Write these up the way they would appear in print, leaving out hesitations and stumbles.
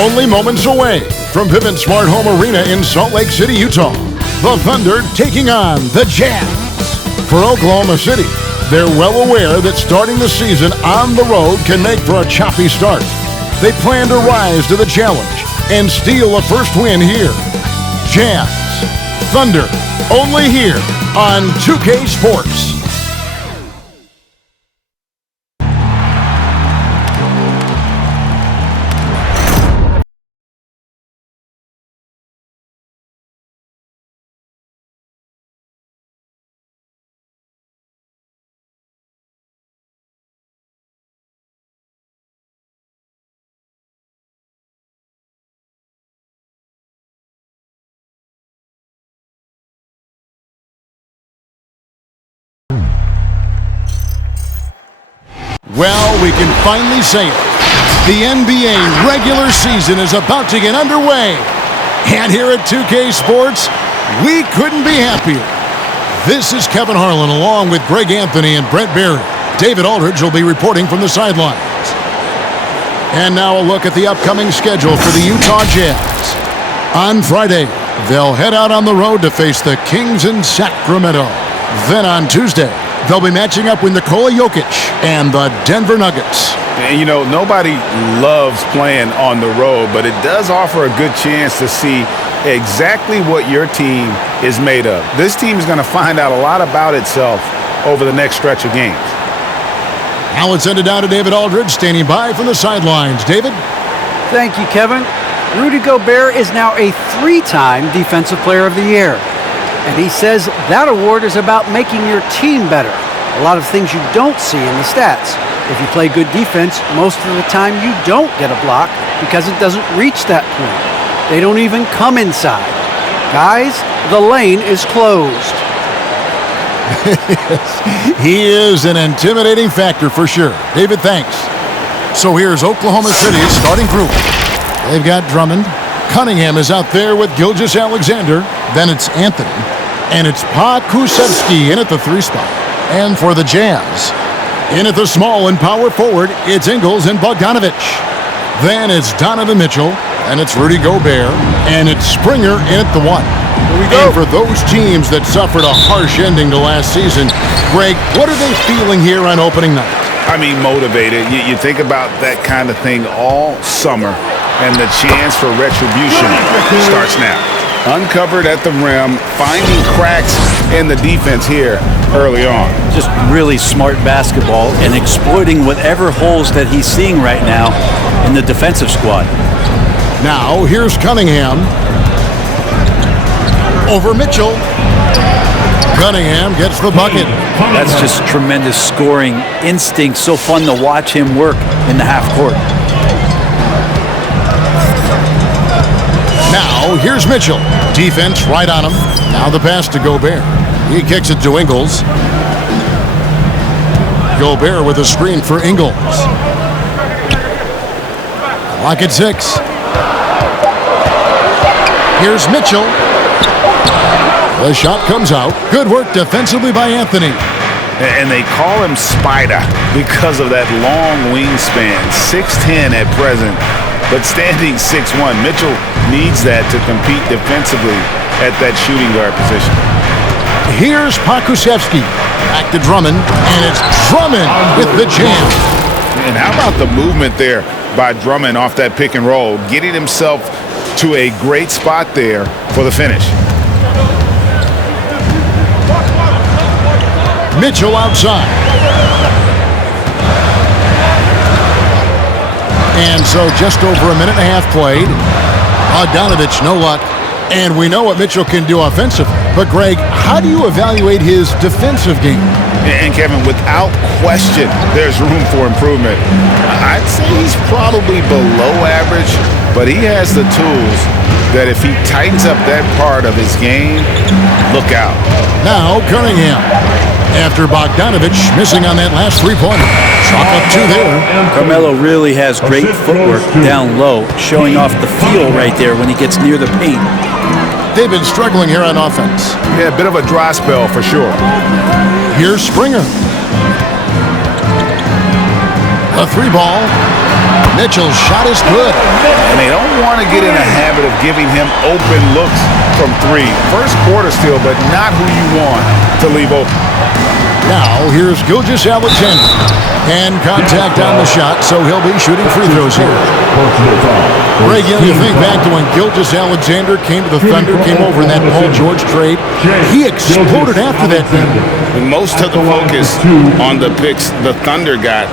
Only moments away from Vivint Smart Home Arena in Salt Lake City, Utah. The Thunder taking on the Jazz. For Oklahoma City, they're well aware that starting the season on the road can make for a choppy start. They plan to rise to the challenge and steal a first win here. Jazz, Thunder, only here on 2K Sports. Well, we can finally say it. The NBA regular season is about to get underway. And here at 2K Sports, we couldn't be happier. This is Kevin Harlan along with Greg Anthony and Brent Barry. David Aldridge will be reporting from the sidelines. And now a look at the upcoming schedule for the Utah Jazz. On Friday, they'll head out on the road to face the Kings in Sacramento. Then on Tuesday, they'll be matching up with Nikola Jokic and the Denver Nuggets. And you know, nobody loves playing on the road, but it does offer a good chance to see exactly what your team is made of. This team is going to find out a lot about itself over the next stretch of games. Now let's send it down to David Aldridge, standing by from the sidelines. David? Thank you, Kevin. Rudy Gobert is now a 3-time Defensive Player of the Year. And he says that award is about making your team better. A lot of things you don't see in the stats. If you play good defense, most of the time you don't get a block because it doesn't reach that point. They don't even come inside. Guys, the lane is closed. He is an intimidating factor for sure. David, thanks. So here's Oklahoma City's starting group. They've got Drummond. Cunningham is out there with Gilgeous-Alexander. Then it's Anthony. And it's Pokusevski in at the 3 spot. And for the Jazz, in at the small and power forward, it's Ingles and Bogdanovic. Then it's Donovan Mitchell. And it's Rudy Gobert. And it's Springer in at the 1. Here we go. And for those teams that suffered a harsh ending to last season, Greg, what are they feeling here on opening night? I mean, motivated. You think about that kind of thing all summer, and the chance for retribution starts now. Uncovered at the rim, finding cracks in the defense here early on. Just really smart basketball and exploiting whatever holes that he's seeing right now in the defensive squad. Now, here's Cunningham. Over Mitchell. Cunningham gets the bucket. That's just tremendous scoring instinct. So fun to watch him work in the half court. Now, here's Mitchell. Defense right on him. Now the pass to Gobert. He kicks it to Ingles. Gobert with a screen for Ingles. Clock at 6. Here's Mitchell. The shot comes out. Good work defensively by Anthony. And they call him Spider because of that long wingspan. 6'10" at present, but standing 6'1". Mitchell needs that to compete defensively at that shooting guard position. Here's Pokusevski. Back to Drummond, and it's Drummond with the jam. And how about the movement there by Drummond off that pick and roll, getting himself to a great spot there for the finish. Mitchell outside. And so just over a minute and a half played. Bogdanovic, no luck. And we know what Mitchell can do offensively. But, Greg, how do you evaluate his defensive game? And, Kevin, without question, there's room for improvement. I'd say he's probably below average, but he has the tools that if he tightens up that part of his game, look out. Now, Cunningham. After Bogdanovic missing on that last 3-pointer. Chalk up 2 there. Carmelo really has great footwork down low, showing off the feel right there when he gets near the paint. They've been struggling here on offense. Yeah, a bit of a dry spell for sure. Here's Springer. A 3 ball. Mitchell's shot is good. And they don't want to get in a habit of giving him open looks from three. First quarter still, but not who you want to leave open. Now, here's Gilgeous-Alexander. Hand contact on the shot, so he'll be shooting free throws here. Greg, you think back to when Gilgeous-Alexander came to the Thunder, came over in that Paul George trade. He exploded after that game. Most of the focus on the picks the Thunder got,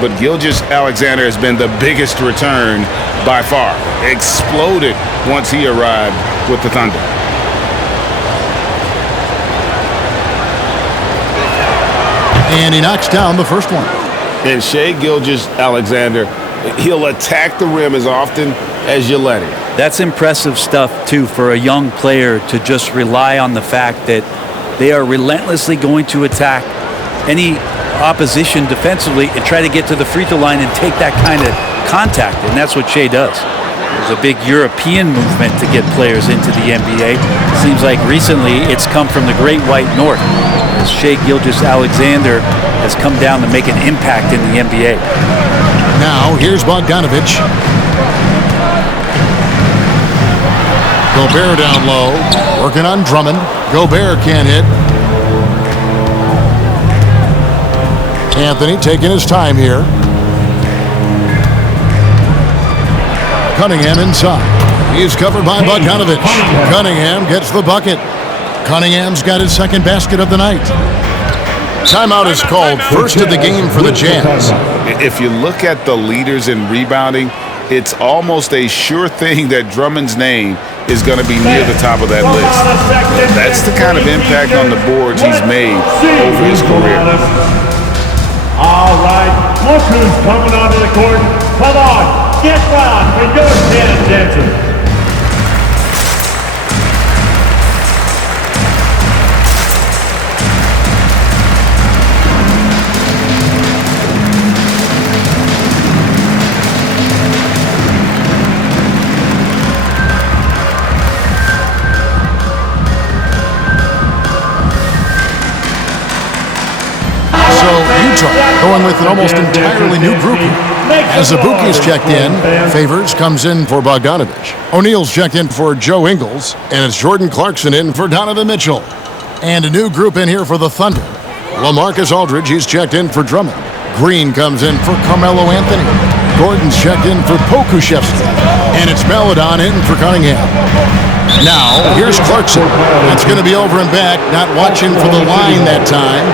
but Gilgeous-Alexander has been the biggest return by far. Exploded once he arrived with the Thunder. And he knocks down the first one. And Shai Gilgeous-Alexander, he'll attack the rim as often as you let him. That's impressive stuff, too, for a young player to just rely on the fact that they are relentlessly going to attack any opposition defensively and try to get to the free throw line and take that kind of contact. And that's what Shai does. There's a big European movement to get players into the NBA. Seems like recently it's come from the Great White North, as Shai Gilgeous-Alexander has come down to make an impact in the NBA. Now, here's Bogdanovich. Gobert down low, working on Drummond. Gobert can't hit. Anthony taking his time here. Cunningham inside. He's covered by Bogdanovich. Cunningham gets the bucket. Cunningham's got his second basket of the night. Timeout is called, first of the game for the Jazz. If you look at the leaders in rebounding, it's almost a sure thing that Drummond's name is going to be near the top of that list. That's the kind of impact on the boards he's made over his career. All right, look who's coming onto the court. Come on, get wild for your dance dancer. Going with an almost entirely new group here. As Azubuike's checked in, Favors comes in for Bogdanovich. O'Neal's checked in for Joe Ingles, and it's Jordan Clarkson in for Donovan Mitchell. And a new group in here for the Thunder. LaMarcus Aldridge, he's checked in for Drummond. Green comes in for Carmelo Anthony. Gordon's checked in for Pokuševski. And it's Maledon in for Cunningham. Now, here's Clarkson. That's going to be over and back, not watching for the line that time.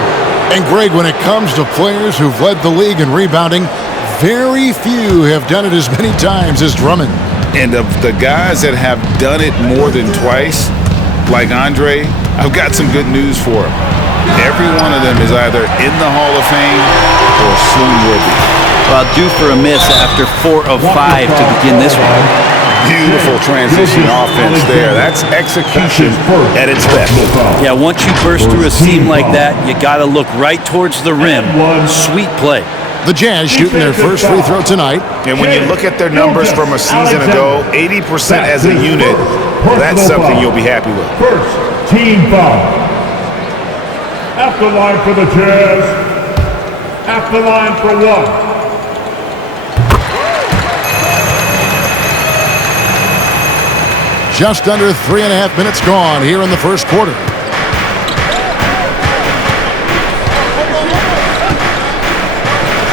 And Greg, when it comes to players who've led the league in rebounding, very few have done it as many times as Drummond. And of the guys that have done it more than twice, like Andre, I've got some good news for him. Every one of them is either in the Hall of Fame or soon will be. Well, due for a miss after 4 of 5 to begin this one. Beautiful transition offense there. That's execution at its best. Yeah, once you burst through a seam like that, you got to look right towards the rim. Sweet play. The Jazz shooting their first free throw tonight. And when you look at their numbers from a season ago, 80% as a unit, that's something you'll be happy with. First, team foul. At the line for the Jazz. At the line for one. Just under 3.5 minutes gone here in the first quarter.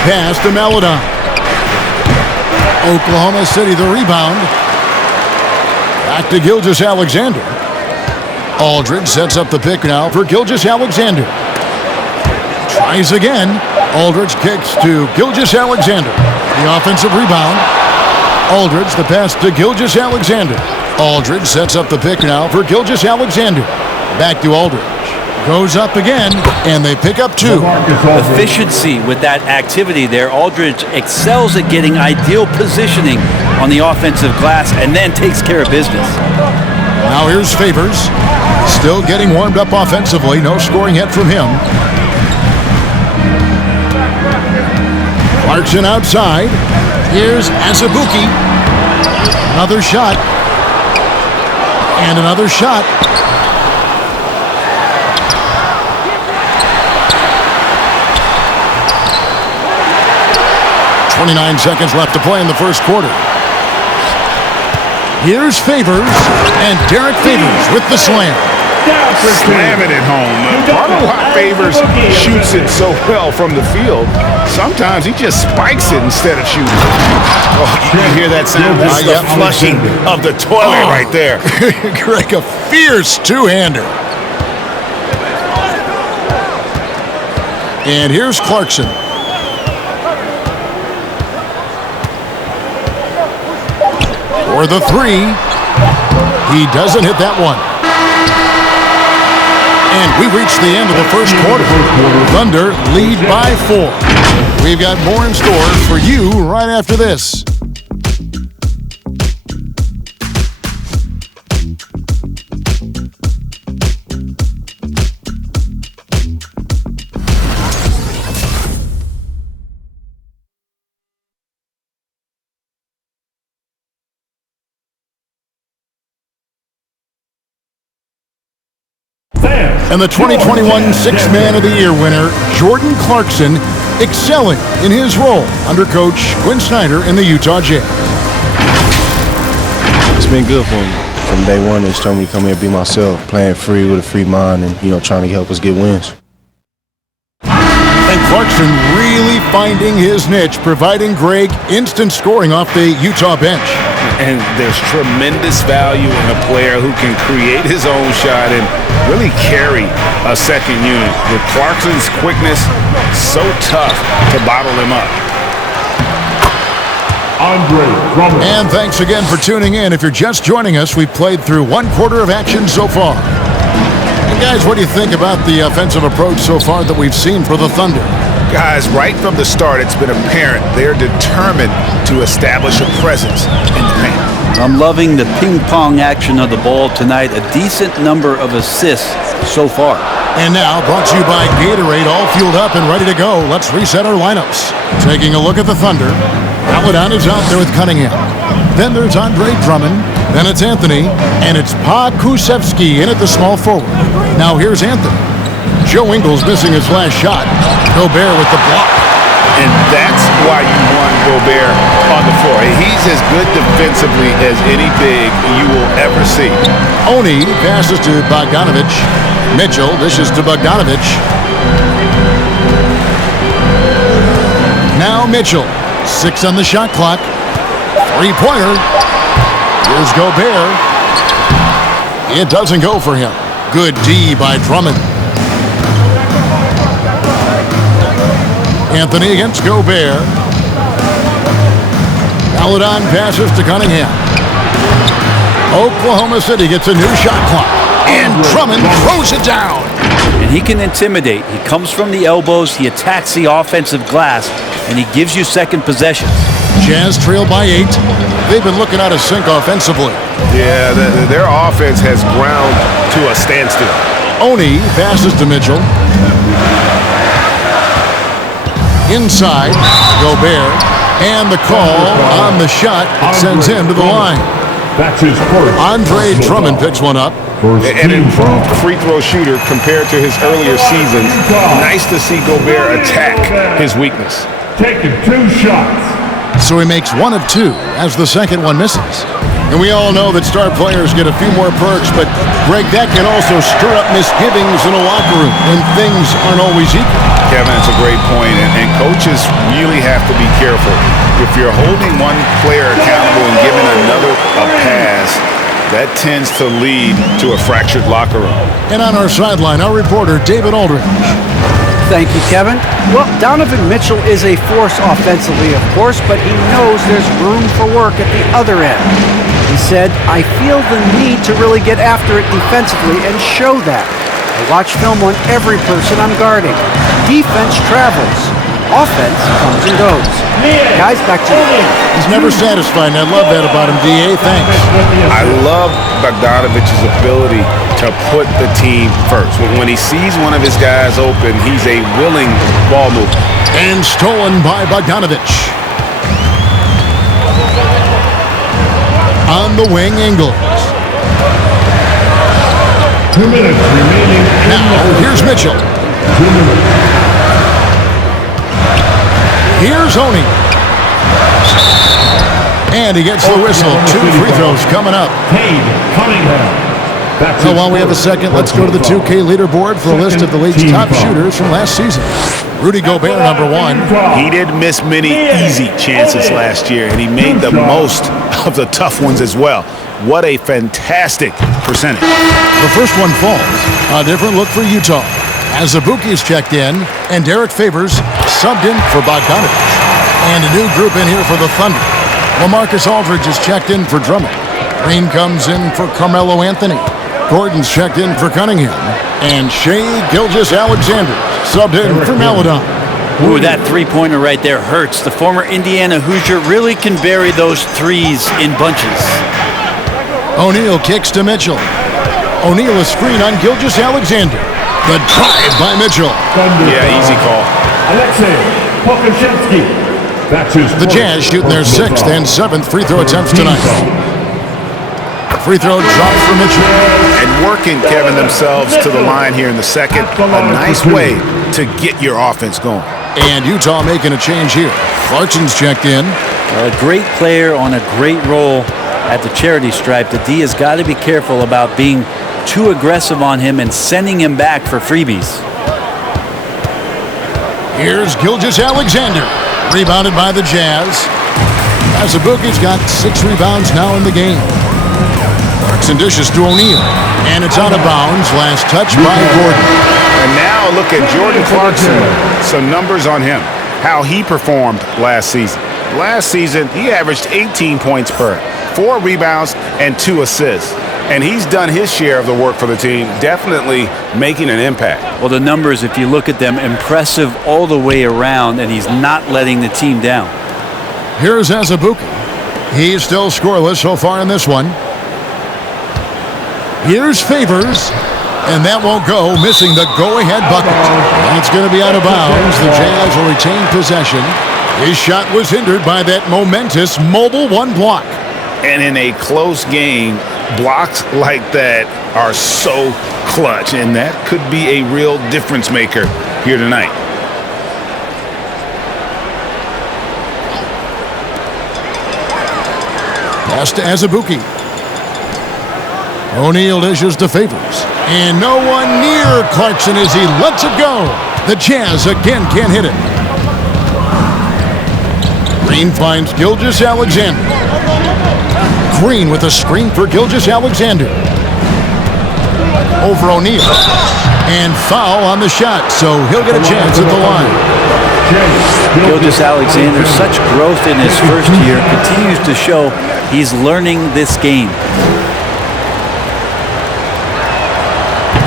Pass to Maledon. Oklahoma City the rebound. Back to Gilgeous-Alexander. Aldridge sets up the pick now for Gilgeous-Alexander. Tries again. Aldridge kicks to Gilgeous-Alexander. The offensive rebound. Aldridge the pass to Gilgeous-Alexander. Aldridge sets up the pick now for Gilgeous-Alexander. Back to Aldridge. Goes up again, and they pick up 2. Efficiency with that activity there. Aldridge excels at getting ideal positioning on the offensive glass and then takes care of business. Now here's Favors. Still getting warmed up offensively. No scoring yet from him. Clarkson outside. Here's Azubuike. Another shot. And another shot. 29 seconds left to play in the first quarter. Here's Favors, and Derek Favors with the slam. Slamming it home. Part of why Favors shoots it so well from the field, sometimes he just spikes it instead of shooting. Oh, you hear that sound? That's the flushing of the toilet right there. Greg, a fierce two-hander. And here's Clarkson. For the three. He doesn't hit that one. And we reached the end of the first quarter. Thunder lead by 4. We've got more in store for you right after this. And the 2021 Sixth Man of the Year winner, Jordan Clarkson, excelling in his role under Coach Quinn Snyder in the Utah Jazz. It's been good for me. From day one, they told me to come here and be myself, playing free with a free mind and, trying to help us get wins. And Clarkson really finding his niche, providing Greg instant scoring off the Utah bench. And there's tremendous value in a player who can create his own shot and really carry a second unit. With Clarkson's quickness, so tough to bottle him up. And thanks again for tuning in. If you're just joining us, we've played through one quarter of action so far. And guys, what do you think about the offensive approach so far that we've seen for the Thunder? Guys, right from the start, it's been apparent they're determined to establish a presence in the paint. I'm loving the ping-pong action of the ball tonight. A decent number of assists so far. And now, brought to you by Gatorade, all fueled up and ready to go. Let's reset our lineups. Taking a look at the Thunder. Paladon is out there with Cunningham. Then there's Andre Drummond. Then it's Anthony. And it's Pa Kusevsky in at the small forward. Now here's Anthony. Joe Ingles missing his last shot. Gobert with the block. And that's why you want Gobert on the floor. He's as good defensively as any big you will ever see. Oni passes to Bogdanovich. Mitchell dishes to Bogdanovich. Now Mitchell. 6 on the shot clock. 3-pointer. Here's Gobert. It doesn't go for him. Good D by Drummond. Anthony against Gobert. Paladon passes to Cunningham. Oklahoma City gets a new shot clock. And Drummond throws it down. And he can intimidate. He comes from the elbows, he attacks the offensive glass, and he gives you second possessions. Jazz trail by 8. They've been looking out of sync offensively. Yeah, their offense has ground to a standstill. Oni passes to Mitchell. Inside, Gobert, and the call on the shot sends him to the line. That's his first. Andre Drummond picks one up. An improved free throw shooter compared to his earlier seasons. Nice to see Gobert attack his weakness. Taking 2 shots. So he makes 1 of 2 as the second one misses. And we all know that star players get a few more perks, but Greg, that can also stir up misgivings in a locker room when things aren't always equal. Kevin, it's a great point, and coaches really have to be careful. If you're holding one player accountable and giving another a pass, that tends to lead to a fractured locker room. And on our sideline, our reporter, David Aldridge. Thank you, Kevin. Well, Donovan Mitchell is a force offensively, of course, but he knows there's room for work at the other end. He said, I feel the need to really get after it defensively and show that. I watch film on every person I'm guarding. Defense travels. Offense comes and goes. Guys, back to you. He's never satisfied, and I love that about him, D.A. Thanks. I love Bogdanovich's ability to put the team first. When he sees one of his guys open, he's a willing ball mover. And stolen by Bogdanovich. On the wing, Ingles. 2 minutes remaining. Now, here's Mitchell. 2 minutes. Here's Oni. And he gets the whistle. 2 free throws coming up. Cade Cunningham. So while we have a second, let's go to the 2K leaderboard for a list of the league's top shooters from last season. Rudy Gobert, number 1. He didn't miss many easy chances last year, and he made the most of the tough ones as well. What a fantastic percentage. The first one falls. A different look for Utah. Azubuike's checked in, and Derek Favors subbed in for Bogdanovich. And a new group in here for the Thunder. LaMarcus Aldridge is checked in for Drummond. Green comes in for Carmelo Anthony. Gordon's checked in for Cunningham. And Shai Gilgeous-Alexander subbed in for Maledon. Ooh, that three-pointer right there hurts. The former Indiana Hoosier really can bury those threes in bunches. O'Neal kicks to Mitchell. O'Neal a screen on Gilgeous-Alexander. The drive by Mitchell. Yeah, easy call. Alexei Pokusevski. That's his The Jazz shooting their 6th and 7th free throw attempts tonight. Free throw dropped for Mitchell. And working, Kevin, themselves to the line here in the second. A nice way to get your offense going. And Utah making a change here. Clarkson's checked in. A great player on a great role at the charity stripe. The D has got to be careful about being too aggressive on him and sending him back for freebies. Here's Gilgeous-Alexander. Rebounded by the Jazz. Azubuike's got 6 rebounds now in the game. Clarkson dishes to O'Neal. And it's out of bounds. Last touch by Gordon. And now look at Jordan Clarkson. Some numbers on him. How he performed last season. Last season, he averaged 18 points per, 4 rebounds, and 2 assists. And he's done his share of the work for the team, definitely making an impact. Well, the numbers, if you look at them, impressive all the way around, and he's not letting the team down. Here's Azubuike. He's still scoreless so far in this one. Here's Favors. And that won't go, missing the go-ahead bucket. And it's going to be out of bounds. The Jazz will retain possession. His shot was hindered by that momentous mobile 1 block. And in a close game, blocks like that are so clutch, and that could be a real difference maker here tonight. Pass to Azubuike. O'Neal dishes to Favors. And no one near Clarkson as he lets it go. The Jazz again can't hit it. Green finds Gilgeous-Alexander. Green with a screen for Gilgeous-Alexander. Over O'Neal. And foul on the shot, so he'll get a chance at the line. Gilgeous-Alexander, such growth in his first year, continues to show he's learning this game.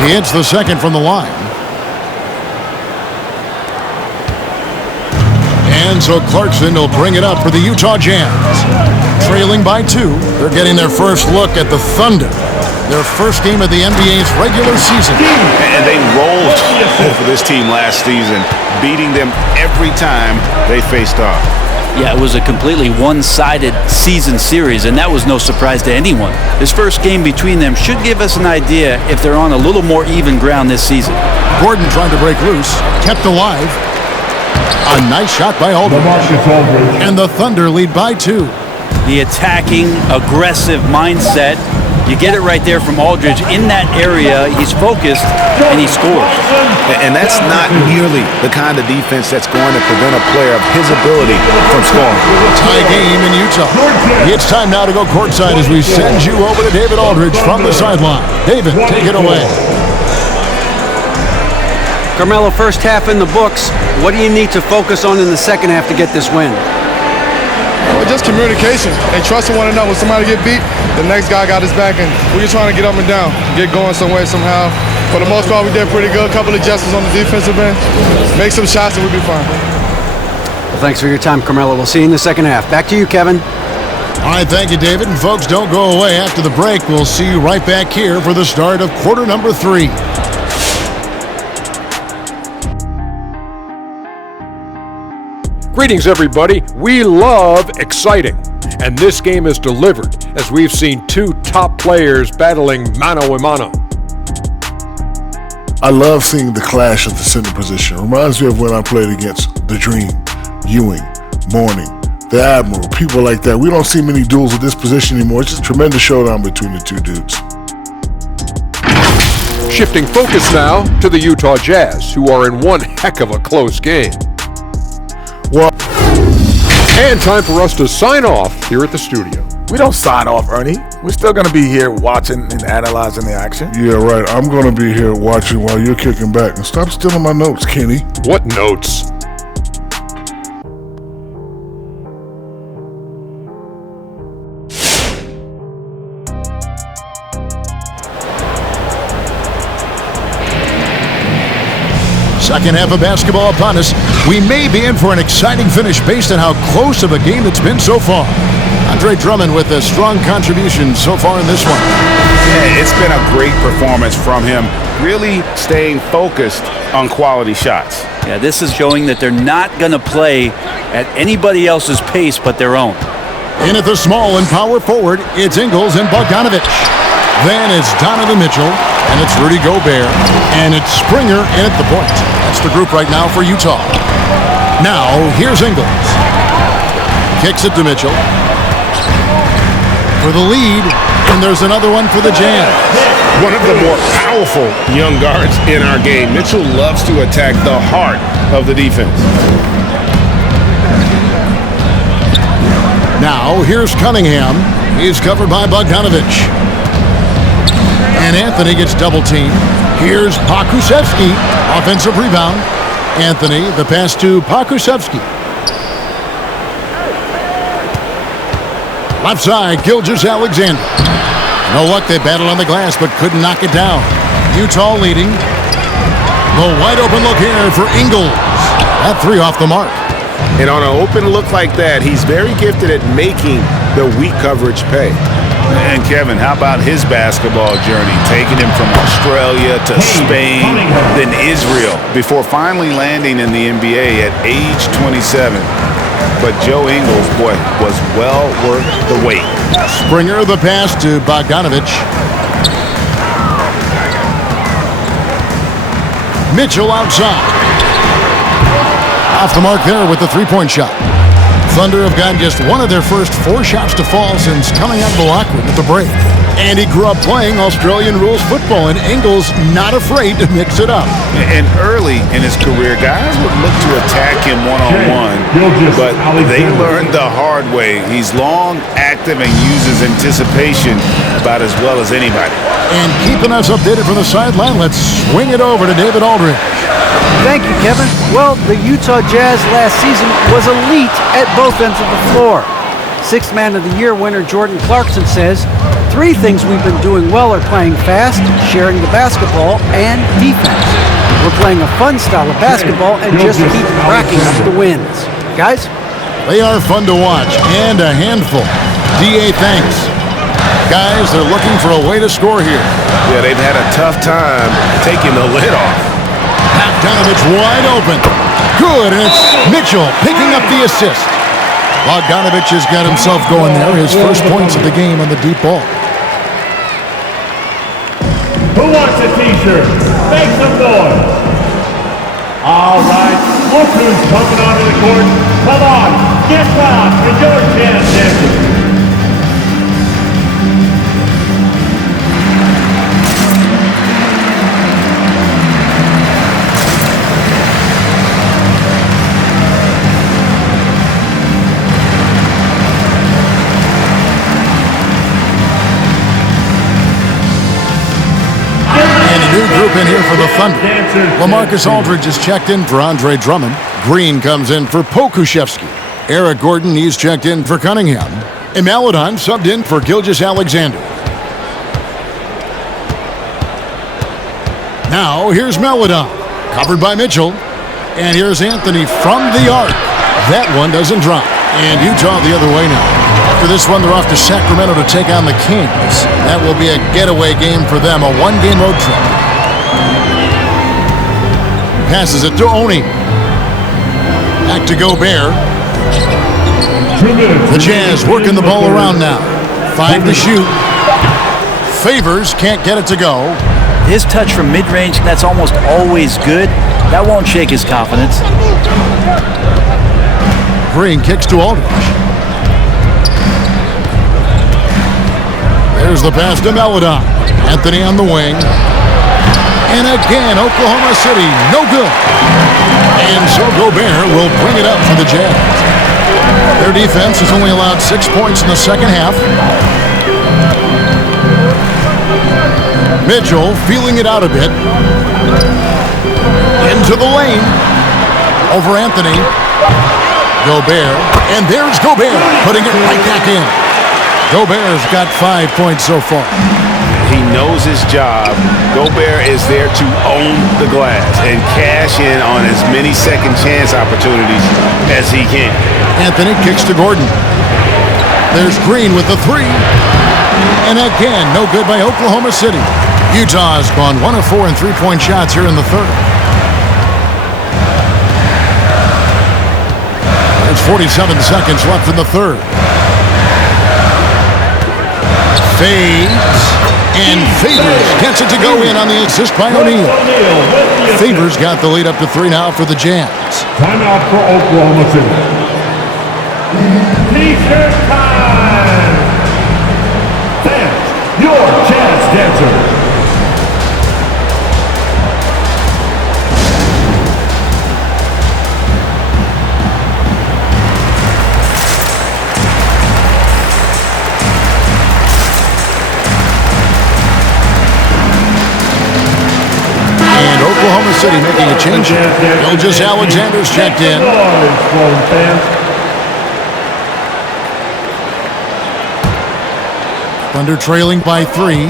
He hits the second from the line. And so Clarkson will bring it up for the Utah Jazz. Trailing by 2, they're getting their first look at the Thunder. Their first game of the NBA's regular season. And they rolled over this team last season, beating them every time they faced off. Yeah, it was a completely one-sided season series, and that was no surprise to anyone. This first game between them should give us an idea if they're on a little more even ground this season. Gordon trying to break loose, kept alive. A nice shot by Aldridge. And the Thunder lead by 2. The attacking, aggressive mindset. You get it right there from Aldridge. In that area, he's focused, and he scores. And that's not nearly the kind of defense that's going to prevent a player of his ability from scoring. Tie game in Utah. It's time now to go courtside as we send you over to David Aldridge from the sideline. David, take it away. Carmelo, first half in the books. What do you need to focus on in the second half to get this win? Well, just communication and trusting one another. When somebody get beat, the next guy got his back, and we're just trying to get up and down, get going some way, somehow. For the most part, we did pretty good. A couple of adjustments on the defensive end. Make some shots and we'll be fine. Well, thanks for your time, Carmelo. We'll see you in the second half. Back to you, Kevin. All right, thank you, David. And folks, don't go away. After the break, we'll see you right back here for the start of quarter number 3. Greetings, everybody. We love exciting, and this game is delivered as we've seen 2 top players battling mano a mano. I love seeing the clash of the center position. Reminds me of when I played against The Dream, Ewing, Mourning, the Admiral, people like that. We don't see many duels at this position anymore. It's just a tremendous showdown between the two dudes. Shifting focus now to the Utah Jazz, who are in one heck of a close game. Well, and time for us to sign off here at the studio. We don't sign off, Ernie. We're still going to be here watching and analyzing the action. Yeah, right. I'm going to be here watching while you're kicking back. And stop stealing my notes, Kenny. What notes? Second half of basketball upon us. We may be in for an exciting finish based on how close of a game it's been so far. Andre Drummond with a strong contribution so far in this one. Yeah, it's been a great performance from him, really staying focused on quality shots. Yeah, this is showing that they're not going to play at anybody else's pace but their own. In at the small and power forward, it's Ingles and Bogdanovich. Then it's Donovan Mitchell, and it's Rudy Gobert, and it's Springer in at the point. That's the group right now for Utah. Now, here's Ingles. Kicks it to Mitchell for the lead, and there's another one for the Jazz. One of the more powerful young guards in our game. Mitchell loves to attack the heart of the defense. Now, here's Cunningham. He's covered by Bogdanovich. And Anthony gets double-teamed. Here's Pokusevski. Offensive rebound. Anthony, the pass to Pokusevski. Left side, Gilgeous-Alexander. No luck, they battled on the glass, but couldn't knock it down. Utah leading. The wide open look here for Ingles. That three off the mark. And on an open look like that, he's very gifted at making the weak coverage pay. And Kevin, how about his basketball journey? Taking him from Australia to Spain, then Israel, before finally landing in the NBA at age 27. But Joe Ingles, boy, was well worth the wait. Springer the pass to Bogdanovich. Mitchell outside. Off the mark there with the three-point shot. Thunder have gotten just one of their first 4 shots to fall since coming out of the locker room at the break. And he grew up playing Australian rules football, and Ingles not afraid to mix it up. And early in his career, guys would look to attack him one-on-one, but they learned the hard way. He's long, active, and uses anticipation about as well as anybody. And keeping us updated from the sideline, let's swing it over to David Aldridge. Thank you, Kevin. Well, the Utah Jazz last season was elite at both ends of the floor. Sixth Man of the Year winner Jordan Clarkson says, 3 things we've been doing well are playing fast, sharing the basketball, and defense. We're playing a fun style of basketball and just keep racking up the wins. Guys? They are fun to watch and a handful. DA, thanks. Guys, they're looking for a way to score here. Yeah, they've had a tough time taking the lid off. Bogdanovich wide open. Good, and it's Mitchell picking up the assist. Bogdanovich has got himself going there. His first points of the game on the deep ball. Who wants a t-shirt? Make some noise. All right, look who's coming onto the court. Come on, get down for your chance, Denver. New group in here for the Thunder. LaMarcus Aldridge is checked in for Andre Drummond. Green comes in for Pokusevski. Eric Gordon, he's checked in for Cunningham. And Maladon subbed in for Gilgeous-Alexander. Now, here's Maladon, covered by Mitchell. And here's Anthony from the arc. That one doesn't drop. And Utah the other way now. After this one, they're off to Sacramento to take on the Kings. That will be a getaway game for them, a 1-game road trip. Passes it to Oni. Back to Gobert. The Jazz working the ball around now. 5 to shoot. Favors can't get it to go. His touch from mid-range, that's almost always good. That won't shake his confidence. Green kicks to Aldridge. There's the pass to Melodon. Anthony on the wing. And again, Oklahoma City, no good. And so Gobert will bring it up for the Jazz. Their defense has only allowed 6 points in the second half. Mitchell feeling it out a bit. Into the lane. Over Anthony. Gobert. And there's Gobert putting it right back in. Gobert's got 5 points so far. He knows his job. Gobert is there to own the glass and cash in on as many second chance opportunities as he can. Anthony kicks to Gordon. There's Green with the three. And again, no good by Oklahoma City. Utah's gone 1 of 4 in three-point shots here in the third. There's 47 seconds left in the third. Fades. And Favors gets it to go in on the assist by O'Neal. Favors got the lead up to 3 now for the Jazz. Timeout for Oklahoma City. T-shirt time! Fans, your Jazz dancer. Oklahoma City making a change. Gilgeous Alexander's checked in. Thunder trailing by 3.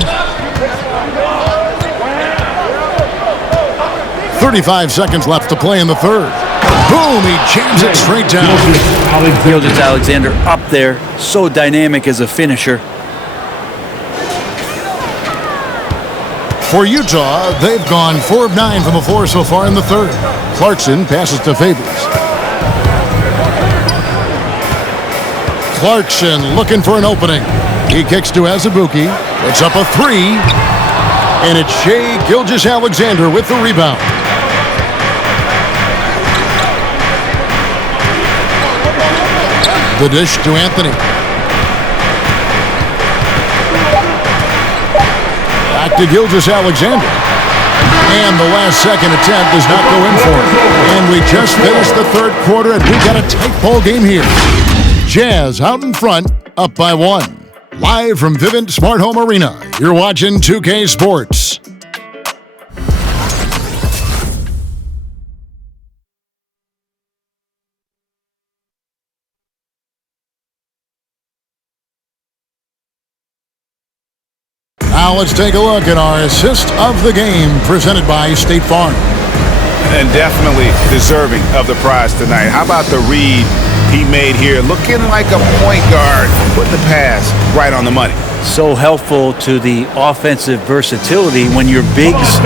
35 seconds left to play in the third. Boom, he jams it straight down. Gilgeous Alexander up there, so dynamic as a finisher. For Utah, they've gone 4 of 9 from the floor so far in the third. Clarkson passes to Favors. Clarkson looking for an opening. He kicks to Azubuike. It's up a 3. And it's Shai Gilgeous-Alexander with the rebound. The dish to Anthony. Back to Gilgeous-Alexander. And the last second attempt does not go in for him. And we just finished the third quarter, and we got a tight ball game here. Jazz out in front, up by 1. Live from Vivint Smart Home Arena, you're watching 2K Sports. Now let's take a look at our assist of the game presented by State Farm. And definitely deserving of the prize tonight. How about the read he made here? Looking like a point guard, putting the pass right on the money. So helpful to the offensive versatility when your bigs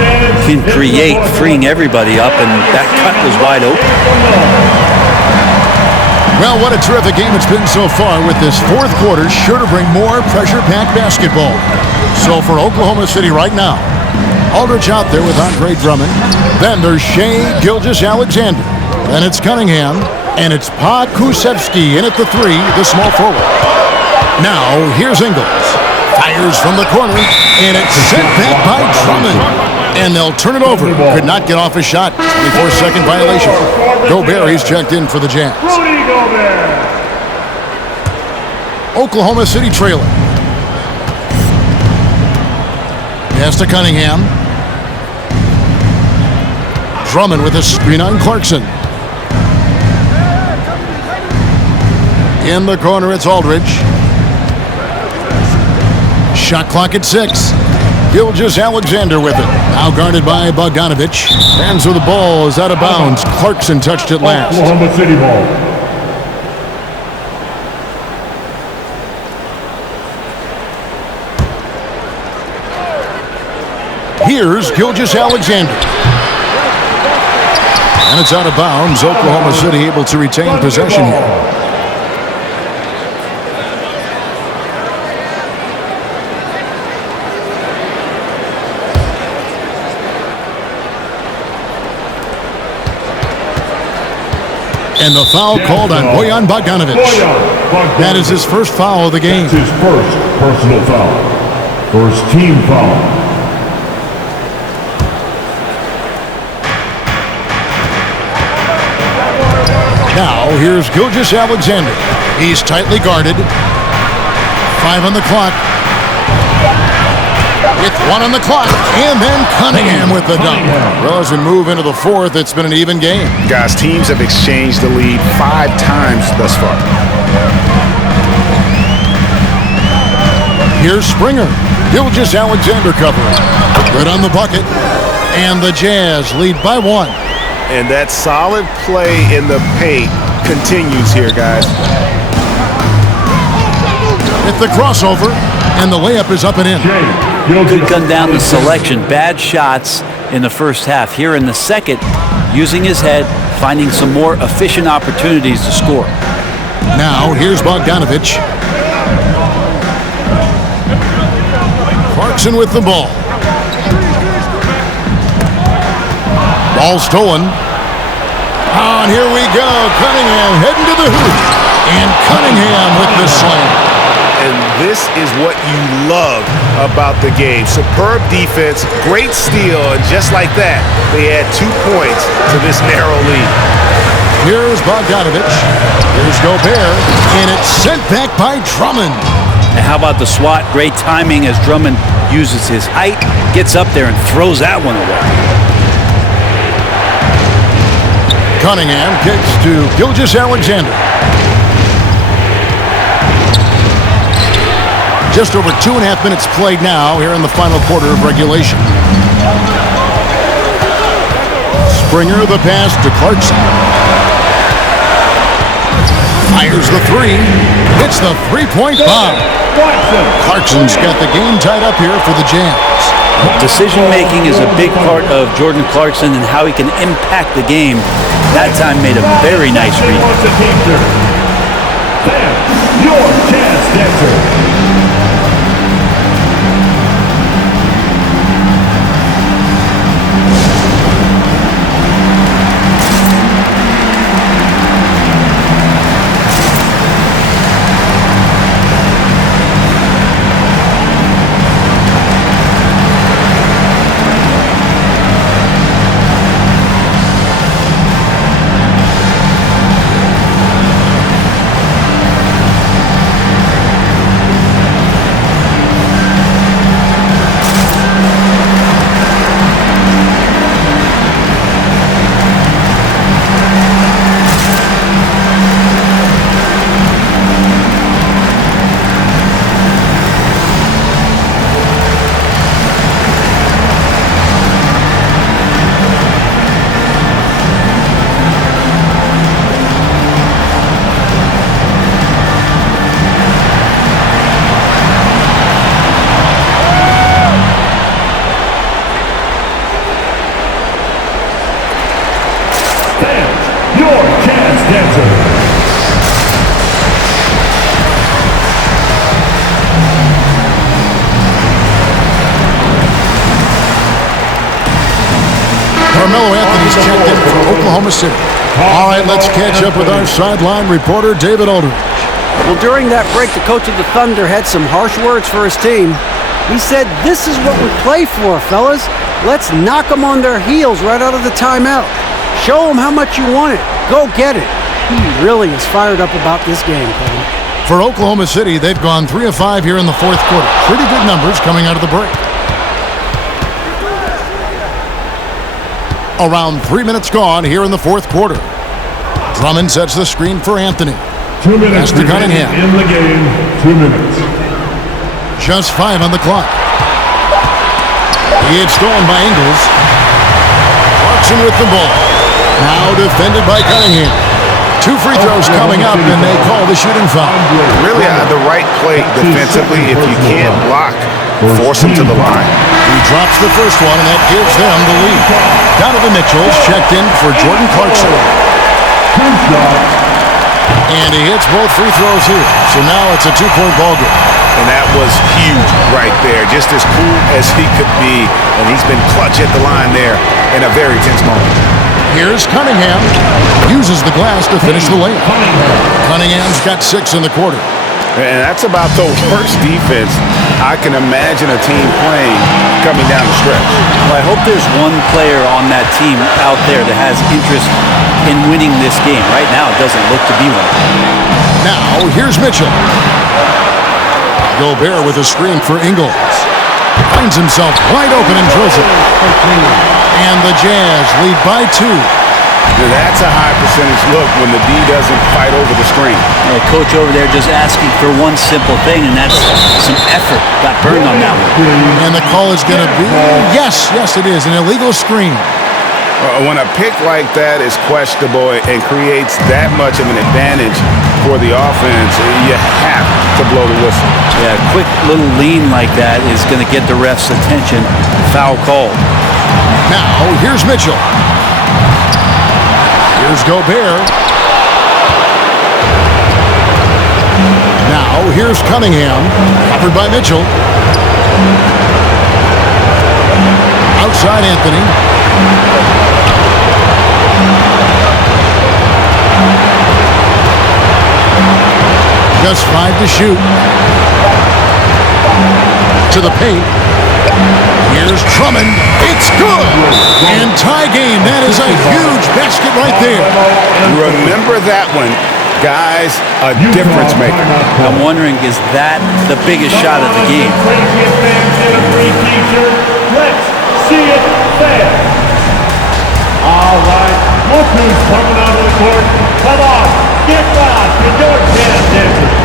can create, freeing everybody up, and that cut was wide open. Well, what a terrific game it's been so far, with this fourth quarter sure to bring more pressure-packed basketball. So for Oklahoma City right now, Aldridge out there with Andre Drummond. Then there's Shai Gilgeous-Alexander. Then it's Cunningham. And it's Pokusevski in at the 3, the small forward. Now, here's Ingles. Fires from the corner, and it's sent back by Drummond. And they'll turn it over. Could not get off his shot. 24-second violation. Gobert, he's checked in for the Jazz. Rudy Gobert. Oklahoma City trailing. Pass to Cunningham. Drummond with a screen on Clarkson. In the corner, it's Aldridge. Shot clock at 6. Gilgeous-Alexander with it. Now guarded by Bogdanovich. Hands of the ball is out of bounds. Clarkson touched it last. Oklahoma City ball. Here's Gilgeous-Alexander. And it's out of bounds. Oklahoma City able to retain possession here. And the foul called on Bojan Bogdanovic. That is his first foul of the game. That's his first personal foul. First team foul. Now, here's Gilgeous-Alexander. He's tightly guarded. 5 on the clock. With 1 on the clock. And then Cunningham with the dunk. Well, as we move into the fourth, it's been an even game. Guys, teams have exchanged the lead 5 times thus far. Here's Springer. Gilgeous-Alexander covering. Good on the bucket. And the Jazz lead by 1. And that solid play in the paint continues here, guys. With the crossover, and the layup is up and in. Could come down to selection. Bad shots in the first half. Here in the second, using his head, finding some more efficient opportunities to score. Now, here's Bogdanovic. Clarkson with the ball. Ball stolen. Oh, and here we go. Cunningham heading to the hoop. And Cunningham with the slam. And this is what you love about the game. Superb defense, great steal, and just like that, they add 2 points to this narrow lead. Here's Bogdanovic. Here's Gobert. And it's sent back by Drummond. And how about the swat? Great timing as Drummond uses his height, gets up there and throws that one away. Cunningham kicks to Gilgeous-Alexander. Just over 2.5 minutes played now here in the final quarter of regulation. Springer the pass to Clarkson. Fires the 3. Hits the three-point bomb. Clarkson's got the game tied up here for the Jazz. Decision-making is a big part of Jordan Clarkson and how he can impact the game. That time made a very nice read. Your Jazz dancer. Carmelo Anthony's checked in from Oklahoma City. All right, let's catch up with our sideline reporter, David Aldridge. Well, during that break, the coach of the Thunder had some harsh words for his team. He said, "This is what we play for, fellas. Let's knock them on their heels right out of the timeout. Show them how much you want it. Go get it." He really is fired up about this game, Cole. For Oklahoma City, they've gone 3 of 5 here in the fourth quarter. Pretty good numbers coming out of the break. Around 3 minutes gone here in the fourth quarter. Drummond sets the screen for Anthony. 2 minutes to Cunningham. in the game. 2 minutes. Just 5 on the clock. He had stolen by Ingles. Clarkson with the ball. Now defended by Cunningham. 2 free throws coming up, and they call the shooting foul. Really the right play defensively. If you can't block, force him to the line. He drops the first one, and that gives them the lead. Donovan Mitchell's checked in for Jordan Clarkson. And he hits both free throws here. So now it's a 2-point ball game. And that was huge right there. Just as cool as he could be. And he's been clutch at the line there in a very tense moment. Here's Cunningham. Uses the glass to finish the layup. Cunningham's got 6 in the quarter. And that's about the worst defense I can imagine a team playing coming down the stretch. Well, I hope there's one player on that team out there that has interest in winning this game. Right now, it doesn't look to be one. Now, here's Mitchell. Gobert with a screen for Ingles. Finds himself wide open and drills it. And the Jazz lead by 2. Now that's a high percentage look when the D doesn't fight over the screen. Yeah, coach over there just asking for one simple thing, and that's some effort. Got burned on that one. And the call is going to be, yes, it is, an illegal screen. When a pick like that is questionable and creates that much of an advantage for the offense, you have to blow the whistle. Yeah, a quick little lean like that is going to get the ref's attention. Foul called. Now, here's Mitchell. Here's Gobert. Now, here's Cunningham. Covered by Mitchell. Outside Anthony. Just 5 to shoot. To the paint. Here's Drummond. It's good. And tie game. That is a huge basket right there. Remember that one. Guys, a difference maker. I'm wondering, is that the biggest shot of the game? Let's see it fast. All right, look who's coming onto the court. Come on, get lost in your jazz dancers.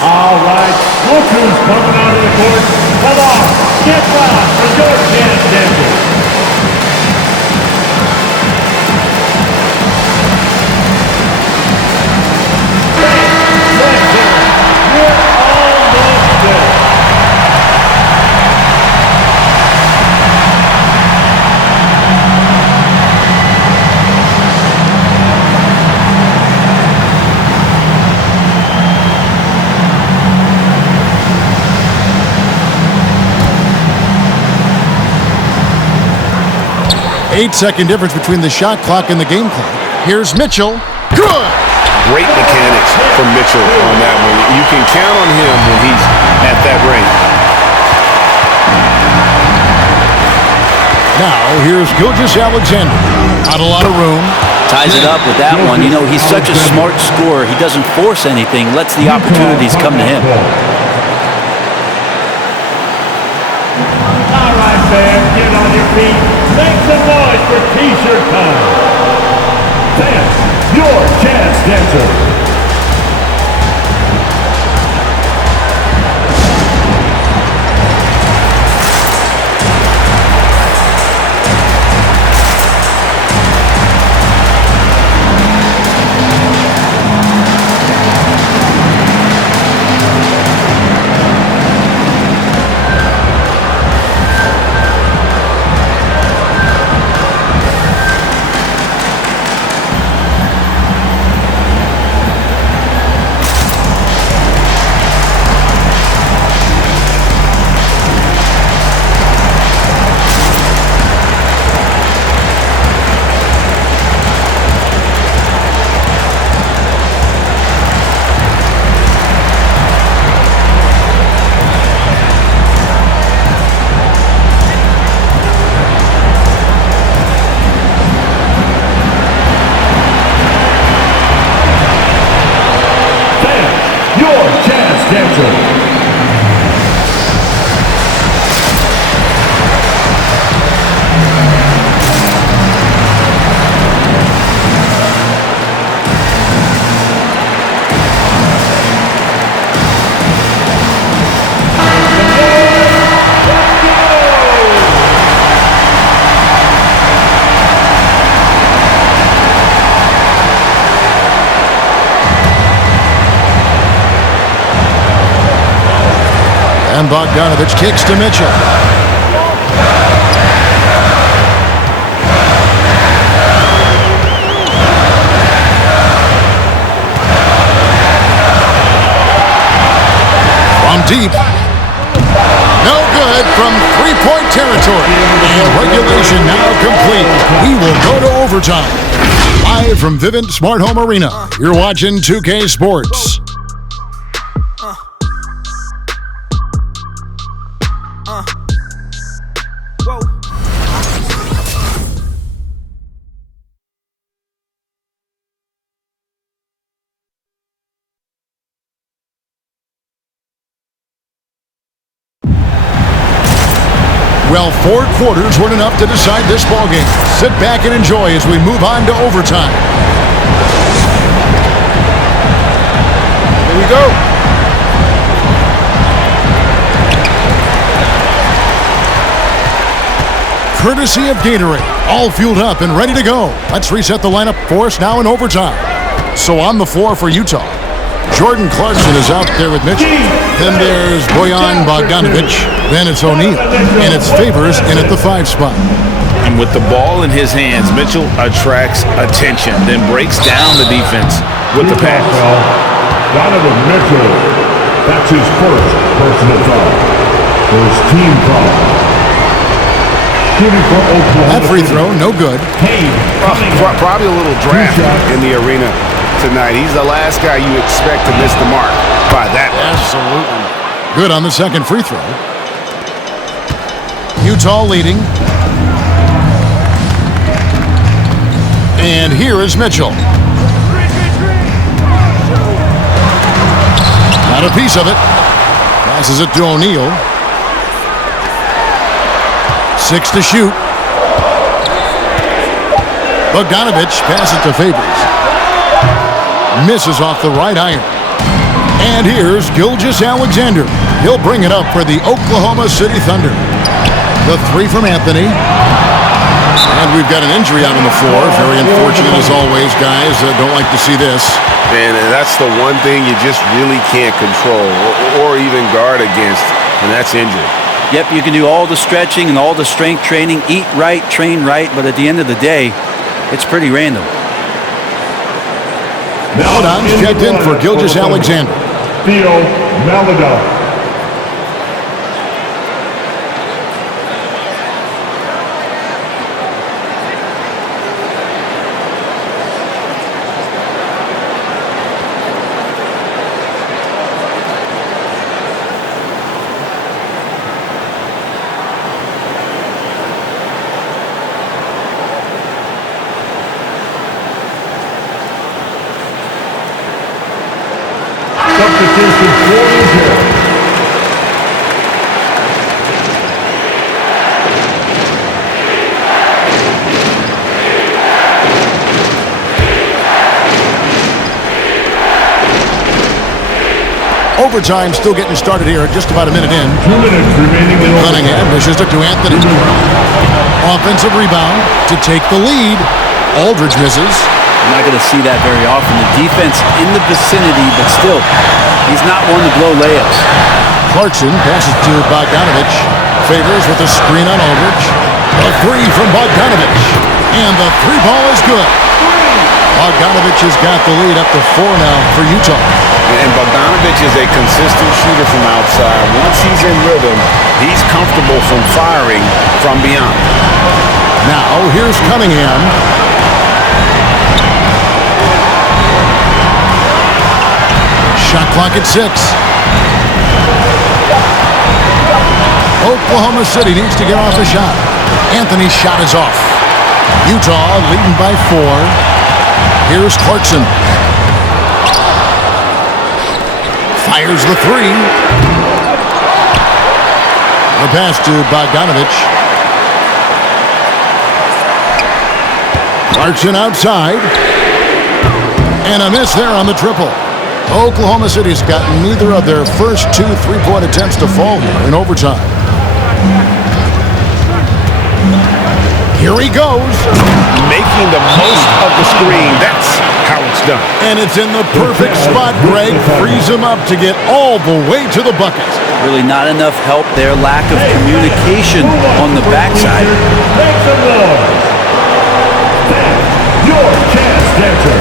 All right, look who's coming out of the court. Come on, get lost for your jazz dancers. You're almost there. Eight-second difference between the shot clock and the game clock. Here's Mitchell. Good! Great mechanics from Mitchell on that one. You can count on him when he's at that range. Now, here's Gilgeous-Alexander. Not a lot of room. Ties it up with that one. You know, he's such a smart scorer. He doesn't force anything, lets the opportunities come to him. All right, fans, get on your feet. Make some noise for T-shirt time. Dance your jazz dancer. And Bogdanovich kicks to Mitchell. From deep. No good from three-point territory. And regulation now complete. We will go to overtime. Live from Vivint Smart Home Arena, you're watching 2K Sports. Well, 4 quarters weren't enough to decide this ballgame. Sit back and enjoy as we move on to overtime. Here we go. Courtesy of Gatorade, all fueled up and ready to go. Let's reset the lineup for us now in overtime. So on the floor for Utah, Jordan Clarkson is out there with Mitchell. Then there's Bojan Bogdanovich. Then it's O'Neal. And it's Favors in at the 5 spot. And with the ball in his hands, Mitchell attracts attention, then breaks down the defense with the pass. Donovan Mitchell, that's his first personal foul. First team foul. Shooting for Oklahoma. That free throw, no good. Probably a little draft in the arena tonight. He's the last guy you expect to miss the mark by that much. Absolutely. Good on the second free throw. Utah leading. And here is Mitchell. Got a piece of it. Passes it to O'Neal. 6 to shoot. Bogdanovich passes it to Favors. Misses off the right iron. And here's Gilgeous-Alexander. He'll bring it up for the Oklahoma City Thunder. The 3 from Anthony. And we've got an injury out on the floor. Very unfortunate as always, guys. Don't like to see this. Man, that's the one thing you just really can't control or even guard against, and that's injury. Yep, you can do all the stretching and all the strength training, eat right, train right, but at the end of the day, it's pretty random. Maladon's checked in for Gilgeous-Alexander. Theo Maladon. Substitution for Israel. Overtime still getting started here at just about a minute in. 2 minutes remaining in Cunningham dishes it to Anthony. Offensive rebound to take the lead. Aldridge misses. You're not going to see that very often. The defense in the vicinity, but still, he's not one to blow layups. Clarkson passes to Bogdanovich. Favors with a screen on Aldridge. A 3 from Bogdanovich. And the 3 ball is good. Bogdanovich has got the lead up to 4 now for Utah. And Bogdanovich is a consistent shooter from outside. Once he's in rhythm, he's comfortable from firing from beyond. Now, here's Cunningham. Shot clock at 6. Oklahoma City needs to get off a shot. Anthony's shot is off. Utah leading by 4. Here's Clarkson. Fires the 3. The pass to Bogdanovich. Clarkson outside. And a miss there on the triple. Oklahoma City's got neither of their first 2 3-point attempts to fall here in overtime. Here he goes. Making the most of the screen. That's how it's done. And it's in the perfect spot, Greg. Frees him up to get all the way to the bucket. Really not enough help there. Lack of communication on the backside. Make some noise. That's your chance, dancer.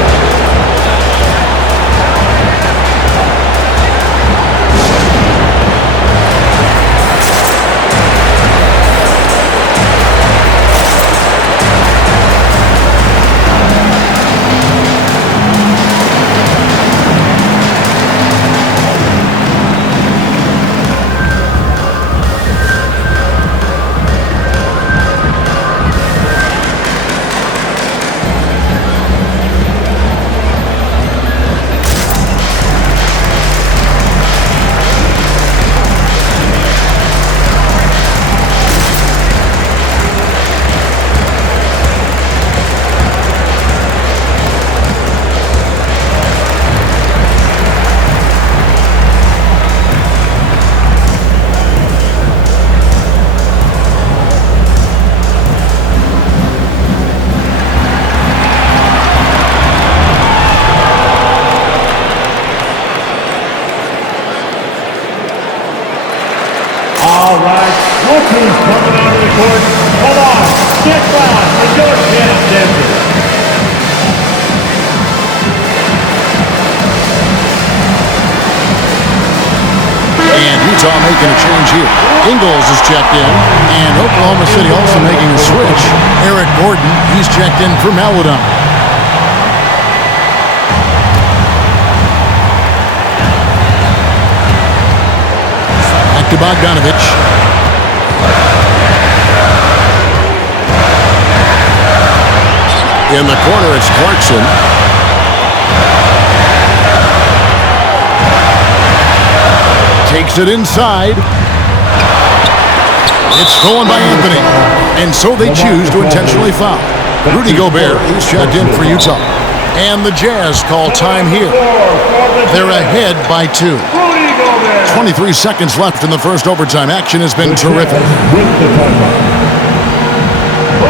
All right, look who's coming onto the court. Come on, get fast. It's your chance, Denver. And Utah making a change here. Ingles is checked in, and Oklahoma City also making a switch. Eric Gordon, he's checked in for Maladon. Back to Bogdanovich. In the corner, it's Clarkson. Takes it inside. It's stolen by Anthony. And so they choose to intentionally foul. Rudy Gobert, he's checked in for Utah. And the Jazz call time here. They're ahead by 2. 23 seconds left in the first overtime. Action has been terrific. Who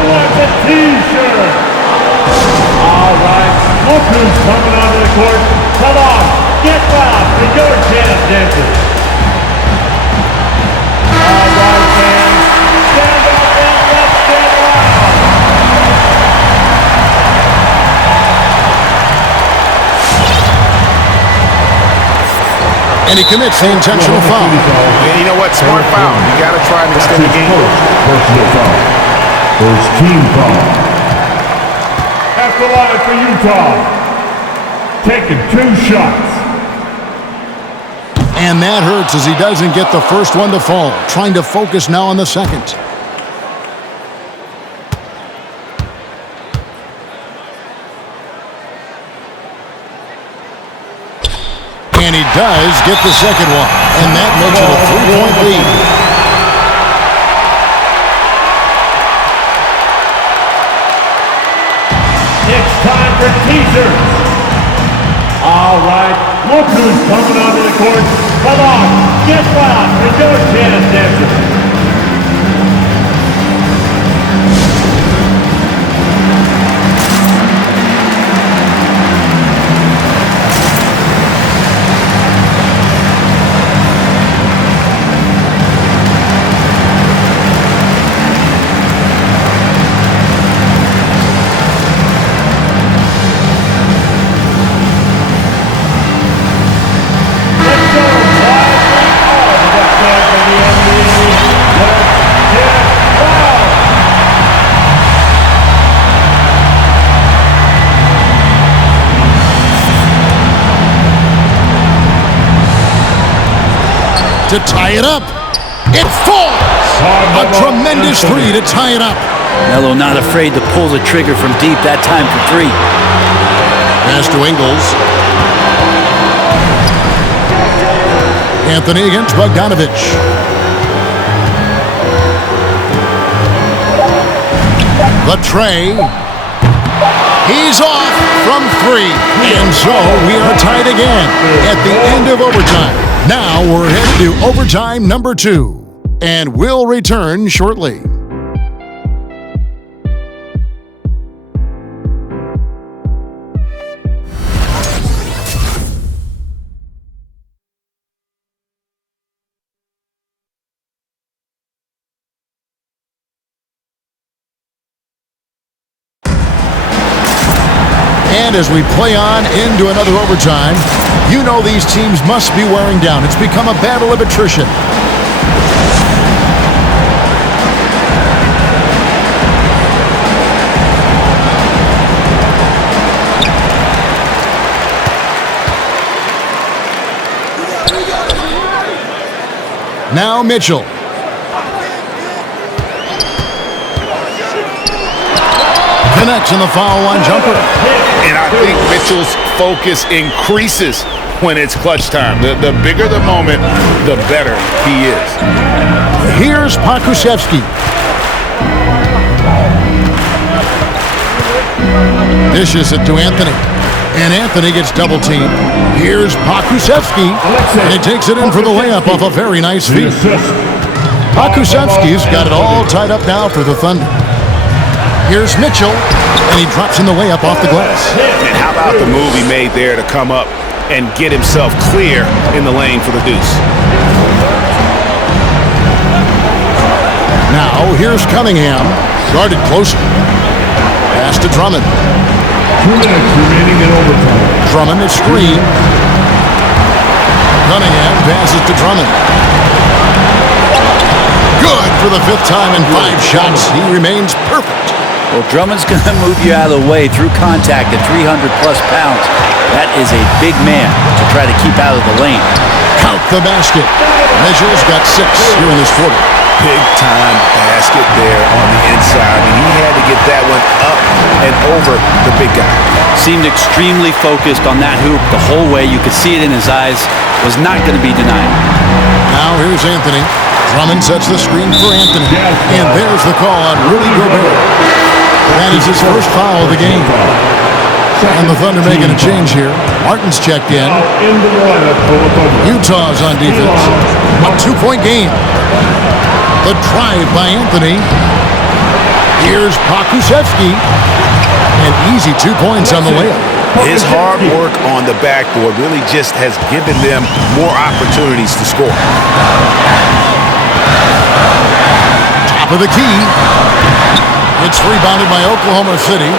wants a t-shirt? All right, look who's coming onto the court. Come on, get fast. It's your chance, Denver. All right, fans, stand up and let's get loud. And he commits the intentional foul. And you know what? Smart foul. You got to try and extend the game. Personal foul. First team foul. At the line for Utah. Taking 2 shots. And that hurts as he doesn't get the first one to fall. Trying to focus now on the second. And he does get the second one. And that makes it a 3-point lead. It's time for teasers. All right, look who's coming onto the court. Come on, get fast. It's your chance, dancer. To tie it up. It falls. A tremendous 3 to tie it up. Melo not afraid to pull the trigger from deep that time for 3. Pass to Ingles. Anthony against Bogdanovich. The tray. He's off from 3. And so we are tied again at the end of overtime. Now we're headed to overtime number 2. And we'll return shortly. And as we play on into another overtime, you know these teams must be wearing down. It's become a battle of attrition. Now Mitchell. Connects in the foul line jumper. And I think Mitchell's focus increases when it's clutch time. The bigger the moment, the better he is. Here's Pokusevski. Dishes it to Anthony. And Anthony gets double teamed. Here's Pokusevski. And he takes it in for the layup off a very nice feed. Pokusevski's got it all tied up now for the Thunder. Here's Mitchell, and he drops in the layup off the glass. And how about the move he made there to come up and get himself clear in the lane for the deuce? Now, here's Cunningham, guarded closer. Pass to Drummond. 2 minutes remaining in overtime. Drummond is screen. Cunningham passes to Drummond. Good for the 5th time in 5 shots. He remains perfect. Well, Drummond's going to move you out of the way through contact at 300-plus pounds. That is a big man to try to keep out of the lane. Count the basket. Mitchell's got 6 here in this quarter. Big-time basket there on the inside. I mean, he had to get that one up and over the big guy. Seemed extremely focused on that hoop the whole way. You could see it in his eyes. Was not going to be denied. Now here's Anthony. Drummond sets the screen for Anthony. And there's the call on Rudy Gobert. That is his first foul of the game. And the Thunder making a change here. Martin's checked in. Utah's on defense. A 2-point game. The drive by Anthony. Here's Pokusevski. And easy 2 points on the layup. His hard work on the backboard really just has given them more opportunities to score. Top of the key. It's rebounded by Oklahoma City.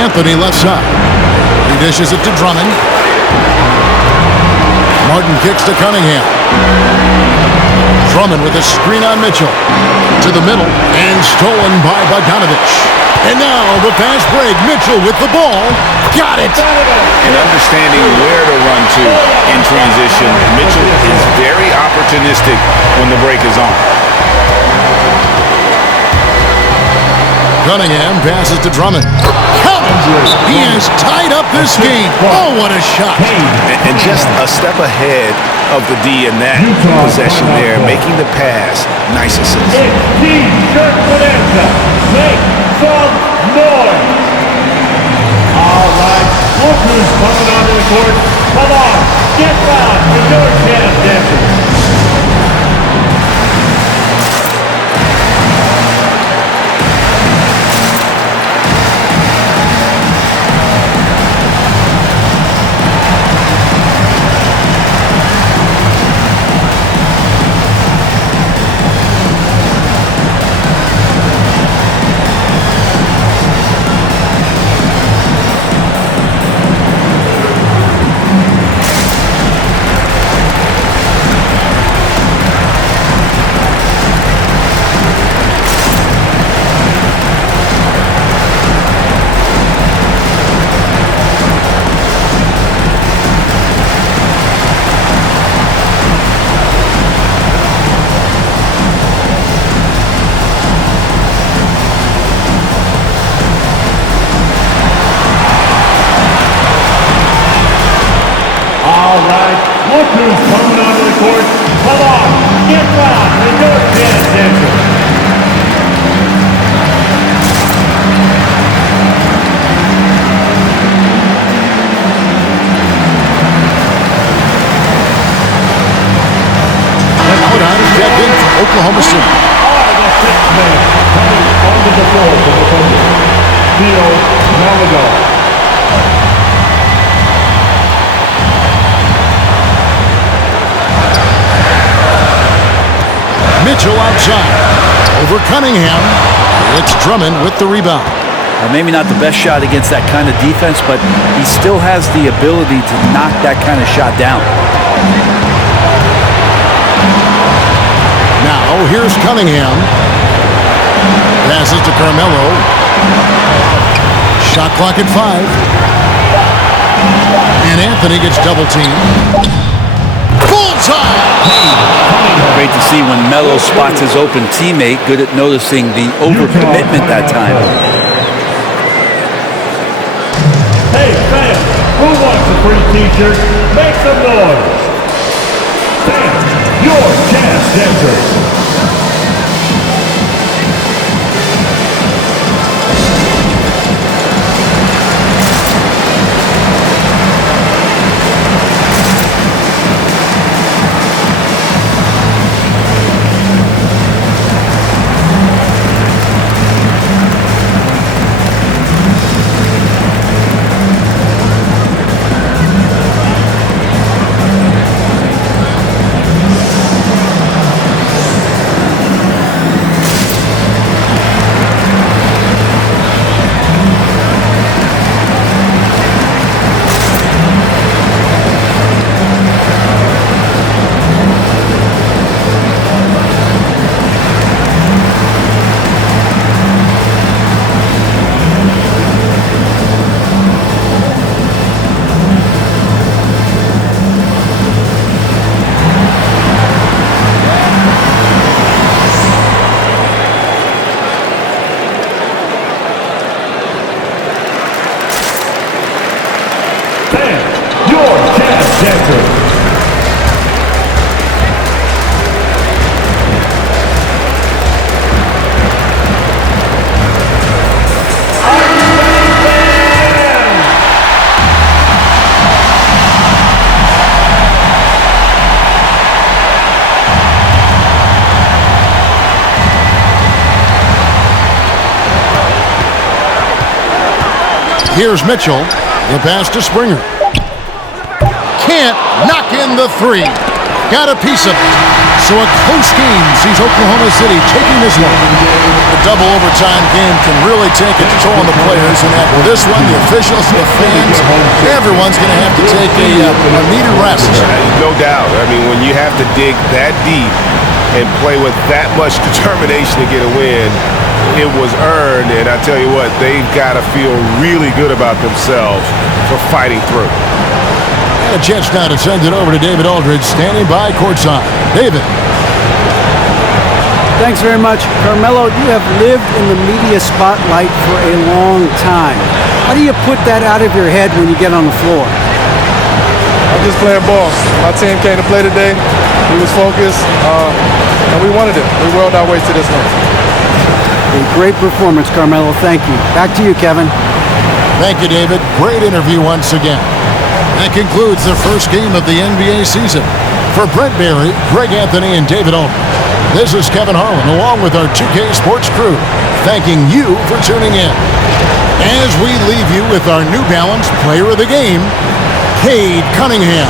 Anthony left side. He dishes it to Drummond. Martin kicks to Cunningham. Drummond with a screen on Mitchell. To the middle and stolen by Bogdanovich. And now the fast break. Mitchell with the ball. Got it. And understanding where to run to in transition. Mitchell is very opportunistic when the break is on. Cunningham passes to Drummond. Count! He has tied up this game. Oh, what a shot. And just a step ahead of the D in that possession there, making the pass. Nice assist. It's T-shirt Bonanza. Make some noise. All right, look who's coming onto the court. Come on, get down for your chance, dancers. Look who's coming onto the court. Come on, get down for your chance, dancers. Checked in for Oklahoma City. The 6th man coming onto the floor for the Thunder. Theo Malaga. Mitchell outside. Over Cunningham. It's Drummond with the rebound. Maybe not the best shot against that kind of defense, but he still has the ability to knock that kind of shot down. Now, here's Cunningham. Passes to Carmelo. Shot clock at 5. And Anthony gets double teamed. Bullseye! Great to see when Melo spots his open teammate. Good at noticing the overcommitment that time. Hey, fans, who wants a free t-shirt? Make some noise. Sam, your chance dancers. Here's Mitchell. The pass to Springer. Can't knock in the 3. Got a piece of it. So a close game sees Oklahoma City taking this one. A double overtime game can really take a toll on the players. And after this one, the officials, the fans, everyone's going to have to take a needed rest. No doubt. I mean, when you have to dig that deep and play with that much determination to get a win, it was earned, and I tell you what, they've got to feel really good about themselves for fighting through. And a chance now to send it over to David Aldridge, standing by courtside. David. Thanks very much. Carmelo, you have lived in the media spotlight for a long time. How do you put that out of your head when you get on the floor? I'm just playing ball. My team came to play today. We was focused, and we wanted it. We willed our way to this one. A great performance, Carmelo. Thank you. Back to you, Kevin. Thank you, David. Great interview once again. That concludes the first game of the NBA season. For Brent Barry, Greg Anthony, and David Aldridge, this is Kevin Harlan, along with our 2K Sports crew, thanking you for tuning in. As we leave you with our New Balance Player of the Game, Cade Cunningham.